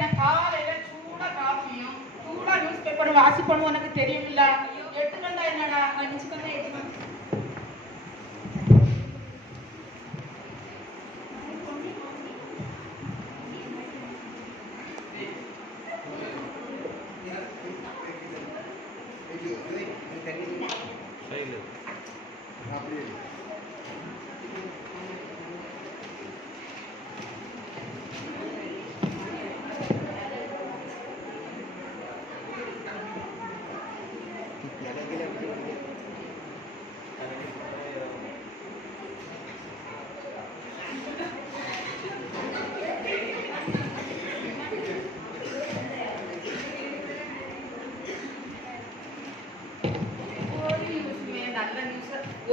நான் காலையில சூடா காஃபியும் சூடா நியூஸ் பேப்பரும் வாசிப்பணும் உனக்கு தெரியுமில்ல? எடுத்துக்கண்டா என்னடா மன்னிச்சுக்கண்டா எதுமா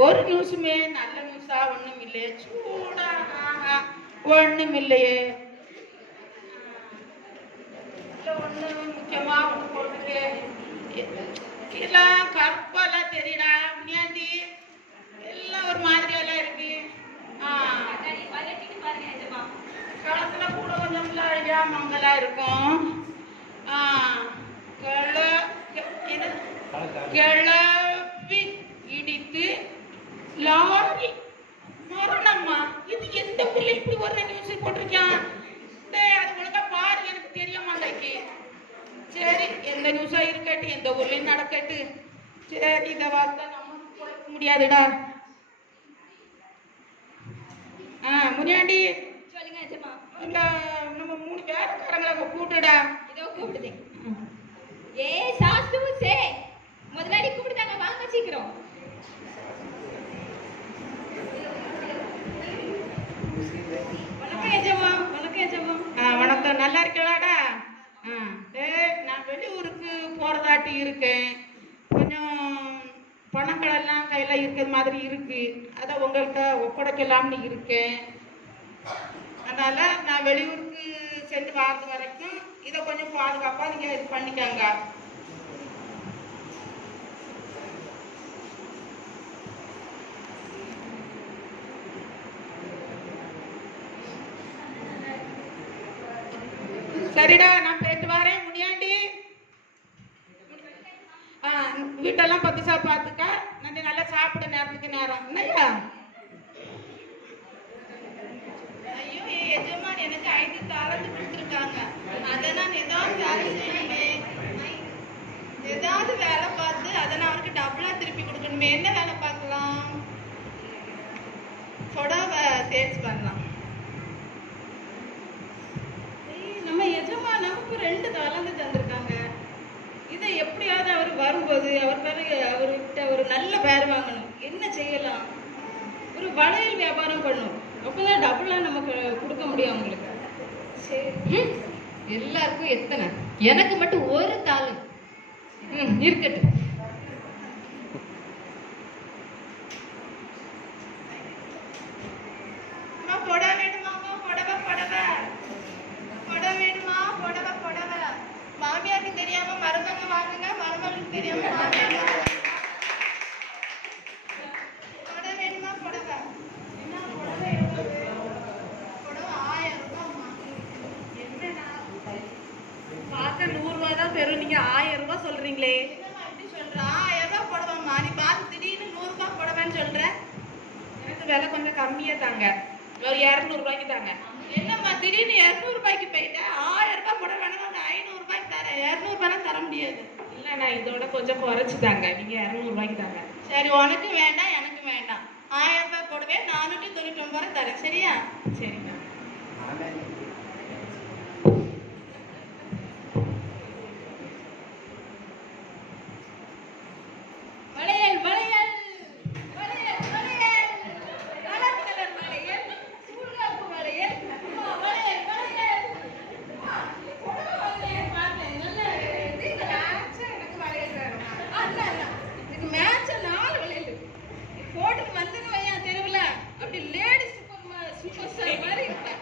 ஒரு நியூஸுமே நல்ல நியூஸா ஒண்ணும் இல்லையே, சூடா ஒண்ணும் இல்லையே. ஒண்ணு முக்கியமா ஒண்ணு போட்டுருக்கு எல்லாம் கற்பெல்லாம் தெரியுடா முனியாண்டி, எல்லாம் ஒரு மாதிரியெல்லாம் இருக்கு. களத்துல கூட கொஞ்சம் ஐடியா மங்களா இருக்கும். கிளவி இடித்து லாரி மரணம்மா. இது எந்த ஊர்ல இப்படி ஒரு நியூஸ் போட்டிருக்கான்? அது ஒழுங்கா பாரு, எனக்கு தெரிய மாட்டேக்கு. சரி, எந்த நியூஸா இருக்கட்டு, எந்த ஊர்லயும் நடக்கட்டு. சரி, இதை பார்த்தா நம்ம கொடுக்க முடியாதுடா. முனியாண்டி சொல்லுங்க. நம்ம 3 வேலைக்காரங்களை கூட்டுடா. இதோ கூப்பிடுது. ஏ சாஸ்து சே முதலாளி கூப்பிடுதாங்க, வாங்க சீக்கிரம். வணக்கம் எஜமா. வணக்கம் எஜமா. வணக்கம், நல்லா இருக்கலாடா? நான் வெளியூருக்கு போறதாட்டி இருக்கேன். கொஞ்சம் பணங்கள் எல்லாம் கையில இருக்கிற மாதிரி இருக்கு, அதை உங்கள்கிட்ட ஒப்படைக்கலாம்னு இருக்கேன். அதனால நான் வெளியூருக்கு சென்று வாரது வரைக்கும் இதை கொஞ்சம் பாதுகாப்பா நீங்க இது பண்ணிக்கங்க. சரிடா, நான் போயிட்டு வரேன் முனியாண்டி. வீட்டெல்லாம் பத்திசா பார்த்துக்க. நல்லா சாப்பிட நேரத்துக்கு நேரம் என்னையா? ஐயோ, எஜமான் எனக்கு 5 தாளந்து கொடுத்துருக்காங்க. அதை நான் ஏதாவது வேலை செய்யணுமே, ஏதாவது வேலை பார்த்து அதை நான் அவருக்கு டபுளா திருப்பி கொடுக்கணுமே. என்ன வேலை பார்க்கலாம்? புடவை சேல்ஸ் பண்ணலாம். நம்ம எஜமா நமக்கு 2 தாளந்து தந்திருக்காங்க. இதை எப்படியாவது அவர் வரும்போது அவர்கிட்ட ஒரு நல்ல பேர் வாங்கணும். என்ன செய்யலாம்? ஒரு வளையல் வியாபாரம் பண்ணும், அப்பதான் டபுளா நமக்கு கொடுக்க முடியும் அவங்களுக்கு. சரி, எல்லாருக்கும் எத்தனை, எனக்கு மட்டும் ஒரு தாளம் இருக்கட்டும். புடவை வேணுமாமா? புடவை புடவை புடவை வேணுமா? புடவை புடவை. மாமியாருக்கு தெரியாம மருமக வாங்குங்க, மருமகளுக்கு தெரியாம மாமியார். புடவை வேணுமா? புடவை என்ன புடவை? புடவை 1000 ரூபாய்மா. என்னடா பார்க்க 100 ரூபாய் தான் பெரும், நீங்க 1000 ரூபாய் சொல்றீங்களே. என்னம்மா இப்படி சொல்ற? 1000 ரூபாய் புடவைம்மா. நீ பார்த்து திடீர்னு 100 ரூபாய் புடவைன்னு சொல்ற. எனக்கு விலை கொஞ்சம் கம்மியா தாங்க, ஒரு 200 ரூபாய்க்கு தாங்க. என்னம்மா திடீர்னு 200 ரூபாய்க்கு போயிட்டேன்? 1000 ரூபாய் புடவை வேணும், 500 ரூபாய்க்கு தரேன். 200 ரூபாய் தர முடியாது. இல்லை, நான் இதோட கொஞ்சம் குறைச்சி தாங்க, நீங்க 200 ரூபாய்க்கு தாங்க. சரி, உனக்கு வேண்டாம் எனக்கு வேண்டாம். 1000 ரூபாய் புடவை 499 ரூபாய் தரேன். சரியா? சரிங்க. வளையல் வளையல் வளையல் வளையல், கலர் கலர் வளையல், சூடாப்பு வளையல், வளையல் வளையல், வளையல் பார்த்தேன். நல்ல எனக்கு வளையல் வேணும். இதுக்கு மேட்ச 4 வளையல் போட்டுக்கு வந்துங்க வையா தெருவில். அப்படி லேடிஸ் சூப்பர் ஸ்டார் மாதிரி இருப்பேன்,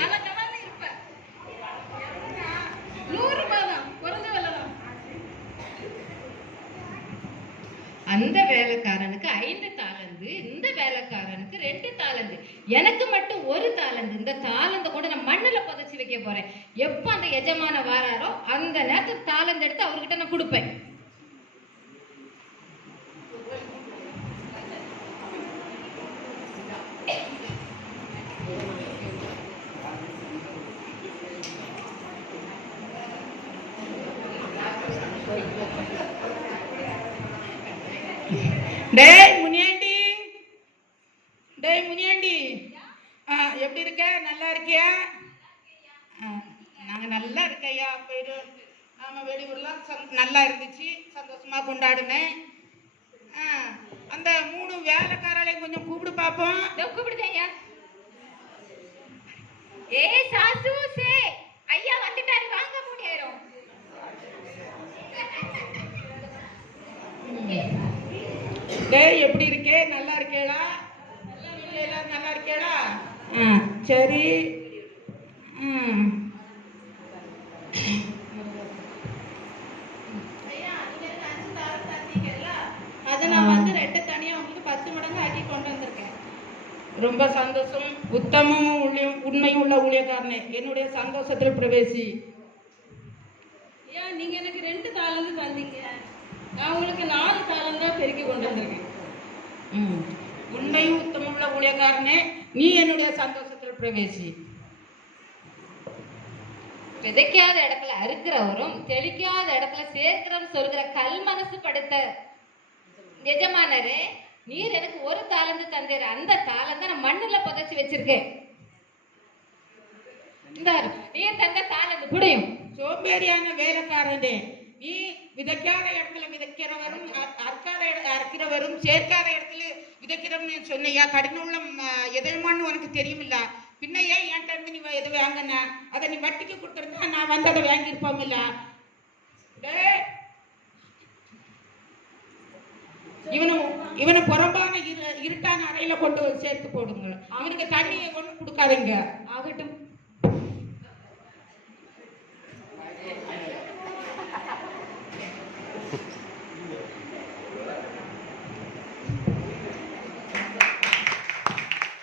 நல்ல கலர்ல இருப்பேன். 100 ரூபாய் தான், குறைஞ்ச விலை தான். அந்த வேலைக்காரனுக்கு 5 தாளந்து, இந்த வேலைக்காரனுக்கு 2 தாளந்து, எனக்கு மட்டும் 1 தாளந்து. இந்த தாளந்த கூட நான் மண்ணுல புதைச்சி வைக்க வைக்க போறேன். எப்ப அந்த எஜமான வாராரோ அந்த நேரத்துக்கு தாளந்து எடுத்து அவர்கிட்ட நான் கொடுப்பேன். டேய் முனியாண்டி, டேய் முனியாண்டி, எப்படி இருக்க? நல்லா இருக்கியா? நாங்கள் நல்லா இருக்கையா. போயிடு ஆமாம், வெளியூர்லாம் நல்லா இருந்துச்சு, சந்தோஷமா கொண்டாடுனேன். அந்த 3 வேலைக்காரளையும் கொஞ்சம் கூப்பிடு பார்ப்போம். கூப்பிடுதேன். ஏ சாசு சே ஐயா வந்துட்டாரு, வாங்க முடியாயிரும். டேய் எப்படி இருக்கே? நல்லா இருக்கேளா? வீட்டில் எல்லாரும் நல்லா இருக்கேளா? சரி. ஐயா, நீங்க எனக்கு 5 தாளம் தந்தீங்கல்ல, அதை நான் வந்து 2 தனியா உங்களுக்கு 10 மடங்கு ஆக்கி கொண்டு வந்திருக்கேன். ரொம்ப சந்தோஷம். உத்தமமும் உண்மையும் உள்ள ஊழியக்காரனே, என்னுடைய சந்தோஷத்தில் பிரவேசி. ஏன் நீங்க எனக்கு 2 தாளம் தந்தீங்க, நான் உங்களுக்கு 4 தாளம் தான் பெருக்கி கொண்டு வந்திருக்கேன். உண்மையும் உத்தமம் உள்ள ஊழியக்காரனே, நீ என்னுடைய சந்தோஷத்தில் பிரவேசி. விதைக்காத இடத்துல அறுக்கிறவரும் தெளிக்காத இடத்துல சேர்க்கிறவரும் சொல்கிற கல் மனசு படுத்த எஜமானரே, நீர் எனக்கு 1 தாளந்து தந்தீர். அந்த தாளந்தை நான் மண்ணுல புதைச்சி வச்சிருக்கேன். நீர் தந்த தாளந்து புடியும். சோம்பேறியான வேலைக்காரனே, நீ விதைக்காத இடத்துல விதைக்கிறவரும் அறுக்கிறவரும் சேர்க்காத இடத்துல விதைக்கிறவன்னு சொன்னியா? கடினமுள்ள எதிர்மான்னு உனக்கு தெரியுமில்ல. பின்ன ஏன் என்கிட்ட இருந்து நீ எது வாங்கின? அதை நீ வட்டிக்கு கொடுத்துருந்தா நான் வந்து அதை வாங்கியிருப்போம்ல. இவனை புறம்பான இருட்டான அறையில கொண்டு சேர்த்து போடுங்க. அவனுக்கு தண்ணியை கொண்டு கொடுக்காதீங்க. ஆகட்டும்.